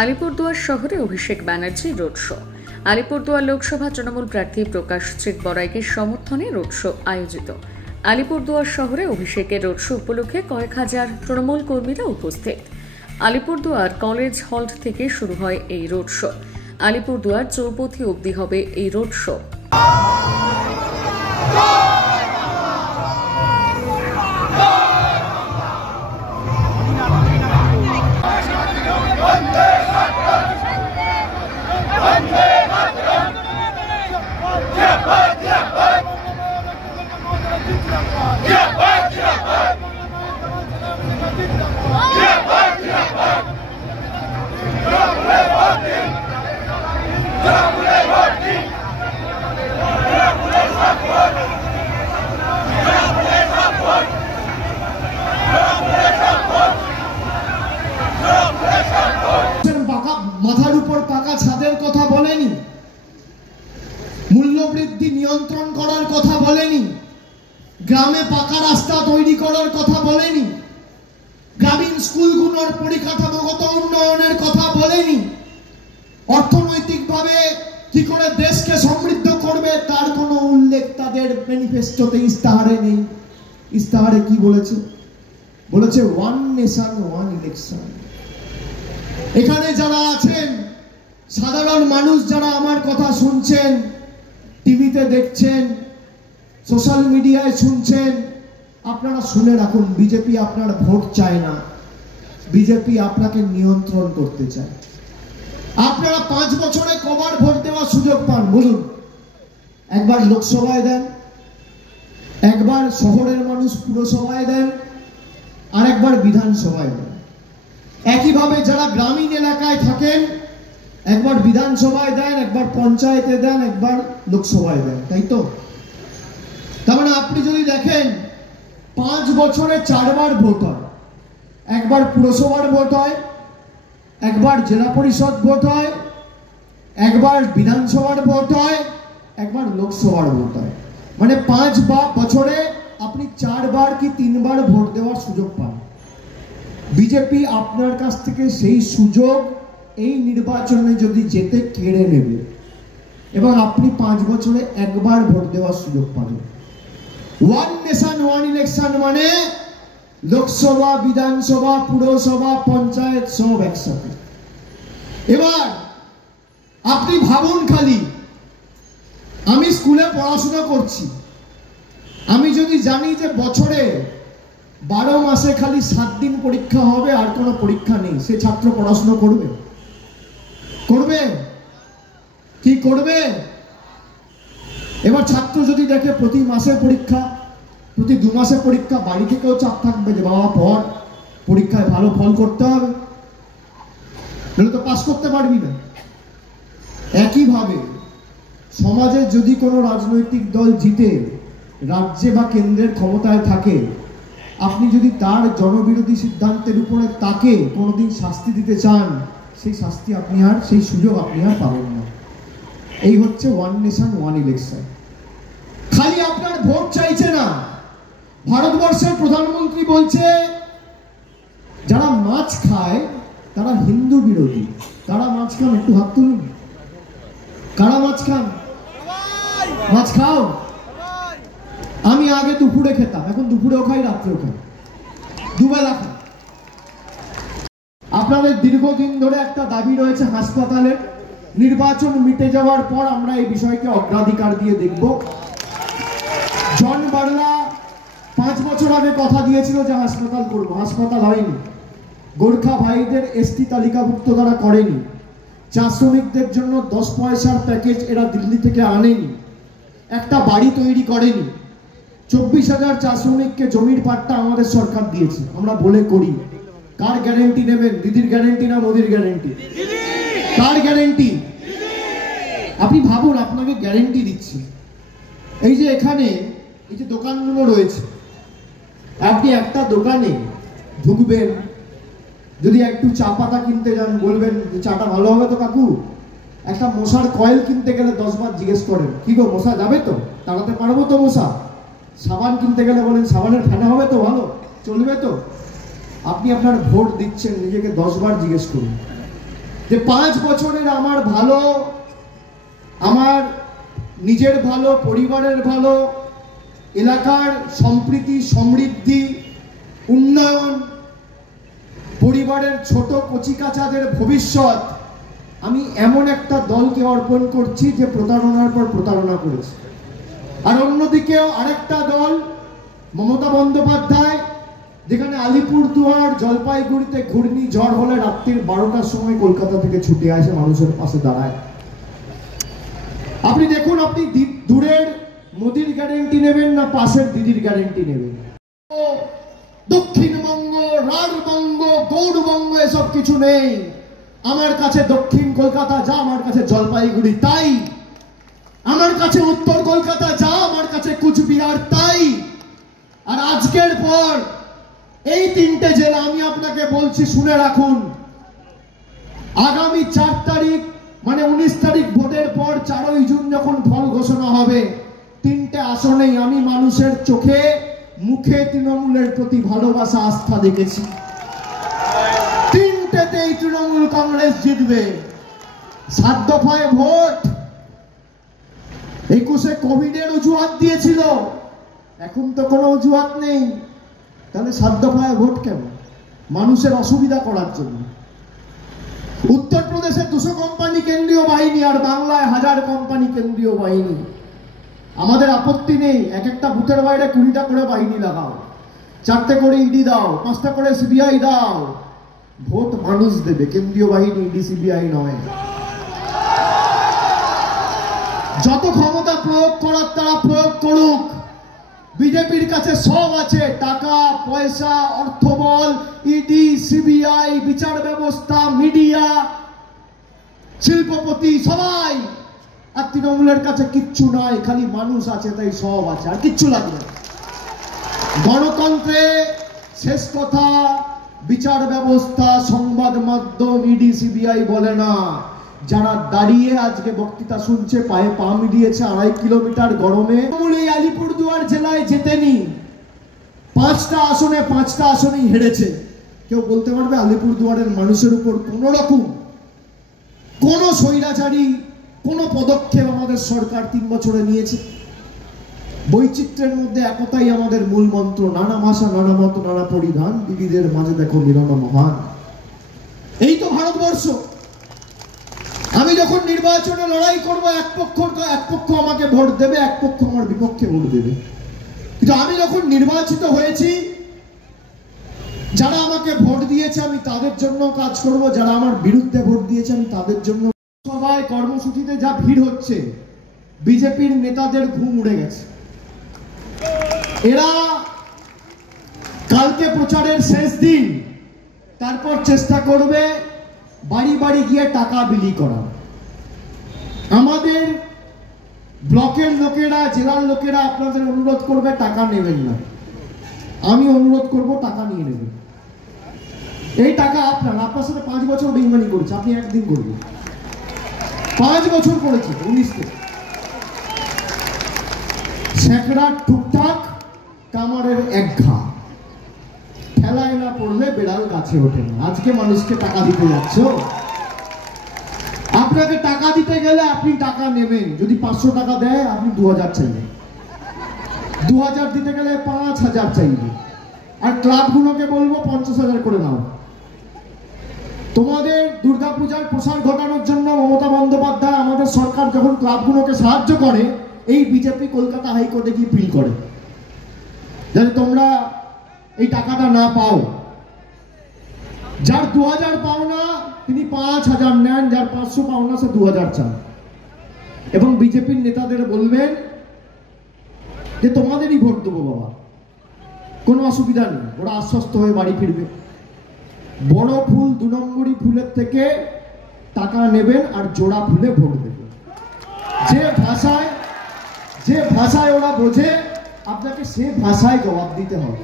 আলিপুরদুয়ার শহরে Abhishek Banerjee road show. Alipurduar Lok Sabha Trinamool প্রার্থী প্রকাশ চিতবরাইকে সমর্থনে রোড শো আয়োজিত। আলিপুরদুয়ার শহরে অভিষেকের রোড শো উপলক্ষে কয়েক হাজার তৃণমূল কর্মীরা উপস্থিত। আলিপুরদুয়ার কলেজ হল থেকে শুরু হয় এই রোড শো। আলিপুরদুয়ার চৌপথি অবধি হবে এই রোড শো। মাথার উপর পাকা ছাদের কথা বলেনি, মূল্যবৃদ্ধি নিয়ন্ত্রণ করার কথা বলেনি, গ্রামে পাকা রাস্তা তৈরি করার কথা বলেনি, গ্রামীণ স্কুলগুলোর পরিকাঠামোগত উন্নয়নের কথা বলেনি, অর্থনৈতিকভাবে কি করে দেশকে সমৃদ্ধ করবে তার কোনো উল্লেখ তাদের ম্যানিফেস্টোতে ইস্তাহারে নেই। ইস্তাহারে কি বলেছে? বলেছে ওয়ান নেশন ওয়ান ইলেকশন। এখানে যারা আছেন সাধারণ মানুষ, যারা আমার কথা শুনছেন, টিভিতে দেখছেন, সোশ্যাল মিডিয়ায় শুনছেন, আপনারা শুনে রাখুন, বিজেপি আপনার ভোট চায় না, বিজেপি আপনাকে নিয়ন্ত্রণ করতে চায়। আপনারা 5 বছরে কবার ভোট দেওয়ার সুযোগ পান বলুন? একবার লোকসভায় দেন, একবার শহরের মানুষ পুরসভায় দেন, আর একবার বিধানসভায় দেন। একইভাবে যারা গ্রামীণ এলাকায় থাকেন একবার বিধানসভায় দেন, একবার পঞ্চায়েতে দেন, একবার লোকসভায় দেন, তাই তো? তার মানে আপনি যদি দেখেন 5 বছরে 4 বার ভোট হয়। একবার পুরসভার ভোট হয়, একবার জেলা পরিষদ ভোট হয়, একবার বিধানসভার ভোট হয়, একবার লোকসভার ভোট হয়। মানে 5 বছরে আপনি 4 বার কি 3 বার ভোট দেওয়ার সুযোগ পান। বিজেপি আপনার কাছ থেকে সেই সুযোগ এই নির্বাচনে যদি যেতে কেড়ে নেবে এবং আপনি 5 বছরে একবার ভোট দেওয়ার সুযোগ পাবেন। ওয়ান নেশন ওয়ান ইলেকশন মানে লোকসভা, বিধানসভা, পুরসভা, পঞ্চায়েত সব একসাথে। এবার আপনি ভাবুন, খালি আমি স্কুলে পড়াশোনা করছি, আমি যদি জানি যে বছরে 12 মাসে খালি 7 দিন পরীক্ষা হবে আর কোনো পরীক্ষা নেই, সে ছাত্র পড়াশোনা করবে? করবে কি করবে? এবার ছাত্র যদি দেখে প্রতি মাসে পরীক্ষা, প্রতি 2 মাসে পরীক্ষা, বাড়ি থেকেও চাপ থাকবে যে বাবা পড়, পরীক্ষায় ভালো ফল করতে হবে, নাহলে তো পাস করতে পারবি না। একইভাবে সমাজে যদি কোনো রাজনৈতিক দল জিতে রাজ্যে বা কেন্দ্রের ক্ষমতায় থাকে, আপনি যদি তার জনবিরোধী সিদ্ধান্তের উপরে তাকে কোনোদিন শাস্তি দিতে চান, সেই শাস্তি আপনি আর, সেই সুযোগ আপনি আর পাবেন না। এই হচ্ছে ওয়ান নেশন ওয়ান ইলেকশন। খালি আপনার ভোট চাইছে না, ভারতবর্ষের প্রধানমন্ত্রী বলছে যারা মাছ খায় তারা হিন্দু বিরোধী। কারা মাছ খান? একটু হাত তুলুন। কারা মাছ খান? মাছ খাও? আমি আগে দুপুরে খেতাম, এখন দুপুরেও খাই, রাত্রেও খাই, দুবেলা খাই। আপনাদের দীর্ঘদিন ধরে একটা দাবি রয়েছে হাসপাতালের। নির্বাচন মিটে যাওয়ার পর আমরা এই বিষয়কে অগ্রাধিকার দিয়ে দেখব। জন বার্লা 5 বছর আগে কথা দিয়েছিল যে হাসপাতাল করব, হাসপাতাল হয়নি। গোর্খা ভাইদের এসটি তালিকাভুক্ত তারা করেনি। চা শ্রমিকদের জন্য 10 পয়সার প্যাকেজ এরা দিল্লি থেকে আনেনি। একটা বাড়ি তৈরি করেনি। 24,000 চা শ্রমিককে জমির পাট্টা আমাদের সরকার দিয়েছে। আমরা বলে করি, কার গ্যারেন্টি নেবেন? দিদির গ্যারেন্টি না মোদির গ্যারেন্টি? কার গ্যারেন্টি? আপনি ভাবুন, আপনাকে গ্যারেন্টি দিচ্ছি। এই যে এখানে এই যে দোকানগুলো রয়েছে, আপনি একটা দোকানে ঢুকবেন, যদি একটু চা পাতা কিনতে যান বলবেন চাটা ভালো হবে তো কাকু? একটা মশার কয়েল কিনতে গেলে 10 বার জিজ্ঞেস করেন, কি গো মশা যাবে তো, তাড়াতে পারবো তো মশা? সাবান কিনতে গেলে বলেন সাবানের ফেনা হবে তো, ভালো চলবে তো? আপনি আপনার ভোট দিচ্ছেন, নিজেকে 10 বার জিজ্ঞেস করুন যে 5 বছরের আমার ভালো, আমার নিজের ভালো, পরিবারের ভালো, এলাকার সম্প্রীতি, সমৃদ্ধি, উন্নয়ন, পরিবারের ছোট কচিকাচাদের ভবিষ্যৎ আমি এমন একটা দলকে অর্পণ করছি যে প্রতারণার পর প্রতারণা করেছে। আর অন্যদিকেও আরেকটা দল মমতা বন্দ্যোপাধ্যায়, যেখানে আলিপুরদুয়ার, জলপাইগুড়িতে ঘূর্ণিঝড় হলে রাত্রির 12টার সময় কলকাতা থেকে ছুটে আসে, মানুষের পাশে দাঁড়ায়। আপনি দেখুন, আপনি দূরের মোদির গ্যারেন্টি নেবেন না পাশের দিদির গ্যারেন্টি নেবেন? দক্ষিণবঙ্গ, রাঢ়বঙ্গ, গৌড়বঙ্গ এসব কিছু নেই। আমার কাছে দক্ষিণ কলকাতা যা, আমার কাছে জলপাইগুড়ি তাই। আমার কাছে উত্তর কলকাতা যা, আমার কাছে কুচবিহার তাই। আর আজকের পর এই 3টে জেলা আমি আপনাকে বলছি, শুনে রাখুন, আগামী 4 তারিখ মানে 19 তারিখ ভোটের পর 4ই জুন যখন ফল ঘোষণা হবে, 3টে আসনেই আমি মানুষের চোখে মুখে তৃণমূলের প্রতি ভালোবাসা, আস্থা দেখেছি। 3টেতেই তৃণমূল কংগ্রেস জিতবে। 7 দফায় ভোট 21-এ কোভিডের অজুহাত দিয়েছিল, এখন তো কোনো অজুহাত নেই। তাহলে 7 দফায় ভোট কেন? মানুষের অসুবিধা করার জন্য। উত্তরপ্রদেশে 200 কোম্পানি কেন্দ্রীয় বাহিনী, আর বাংলায় 1000 কোম্পানি কেন্দ্রীয় বাহিনী। আমাদের আপত্তি নেই, এক একটা বুথের বাইরে 20টা করে বাহিনী লাগাও, 4টে করে ইডি দাও, 5টা করে সিবিআই দাও। ভোট মানুষ দেবে, কেন্দ্রীয় বাহিনী, ইডি, সিবিআই নয়। যত ক্ষমতা প্রয়োগ করার তারা প্রয়োগ করুক। বিজেপির কাছে সব আছে, টাকা পয়সা, অর্থবল, ইডি, সিবিআই, বিচার ব্যবস্থা, মিডিয়া, শিল্পপতি, সবাই। আর তৃণমূলের কাছে কিচ্ছু নাই, খালি মানুষ আছে, তাই সব আছে, আর কিচ্ছু লাগবে না। গণতন্ত্রে শেষ কথা বিচার ব্যবস্থা, সংবাদ মাধ্যম, ইডি, সিবিআই বলে না। যারা দাঁড়িয়ে আজকে বক্তৃতা শুনছে, পায়ে পা মিলিয়েছে 2.5 কিলোমিটার গরমে, এই আলিপুরদুয়ার জেলায় জেতেনি। 5টা আসনে 5টা আসনেই হেরেছে। কেউ বলতে পারবে আলিপুরদুয়ারের মানুষের উপর কোন রকম কোন স্বৈরাচারী কোন পদক্ষেপ আমাদের সরকার 3 বছরে নিয়েছে? বৈচিত্র্যের মধ্যে একতাই আমাদের মূল মন্ত্র। নানা ভাষা, নানা মত, নানা পরিধান, বিবিধের মাঝে দেখো মিলন মহান। এই তো ভারতবর্ষ। আমি যখন নির্বাচনে লড়াই করবো, এক পক্ষ আমাকে ভোট দেবে, এক পক্ষ আমার বিপক্ষে ভোট দেবে। কিন্তু আমি যখন নির্বাচিত হয়েছি, যারা আমাকে ভোট দিয়েছে আমি তাদের জন্য কাজ করব, যারা আমার বিরুদ্ধে ভোট দিয়েছে আমি তাদের জন্য। সবাই কর্মসূচিতে যা ভিড় হচ্ছে, বিজেপির নেতাদের ঘুম উড়ে গেছে। এরা কালকে প্রচারের শেষ দিন, তারপর চেষ্টা করবে বাড়ি বাড়ি গিয়ে টাকা বিলি করা। আমাদের ব্লকের লোকেরা, জেলার লোকেরা আপনাদের অনুরোধ করবে টাকা নেবেন না। আমি অনুরোধ করব টাকা নিয়ে নেবেন। এই টাকা আপনার সাথে 5 বছর বেইমানি করেছে, আপনি একদিন করবেন। 5 বছর করেছে, 19 থেকে। শেখরা টুকটাক, কামারের এক ঘা, ঠেলায় না পড়লে বেড়াল গাছে ওঠে না। আজকে মানুষকে টাকা দিতে যাচ্ছ, আপনাকে টাকা দিতে গেলে আপনি টাকা নেবেন। যদি 500 টাকা দেয়, আপনি 2000 চাইবেন। 2000 দিতে গেলে 5000 চাইবে। আর ক্লাবগুলোকে বলবো 50,000 করে নাও। তোমাদের দুর্গাপূজার প্রসার ঘটানোর জন্য মমতা বন্দ্যোপাধ্যায়, আমাদের সরকার যখন ক্লাবগুলোকে সাহায্য করে, এই বিজেপি কলকাতা হাইকোর্টে গিয়ে পিল করে, যাতে তোমরা এই টাকাটা না পাও। যার 2000 পাও না তিনি 5000 নেন, যার 500 পাও না সে 2000 চান। এবং বিজেপির নেতাদের বলবেন যে তোমাদেরই ভোট দেবো বাবা, কোনো অসুবিধা নেই। ওরা আশ্বস্ত হয়ে বাড়ি ফিরবে। বড় ফুল 2 নম্বরই ফুলের থেকে টাকা নেবেন আর জোড়া ফুলে ভোট দেবেন। যে ভাষায় ওরা বোঝে, আপনাকে সে ভাষায় জবাব দিতে হবে।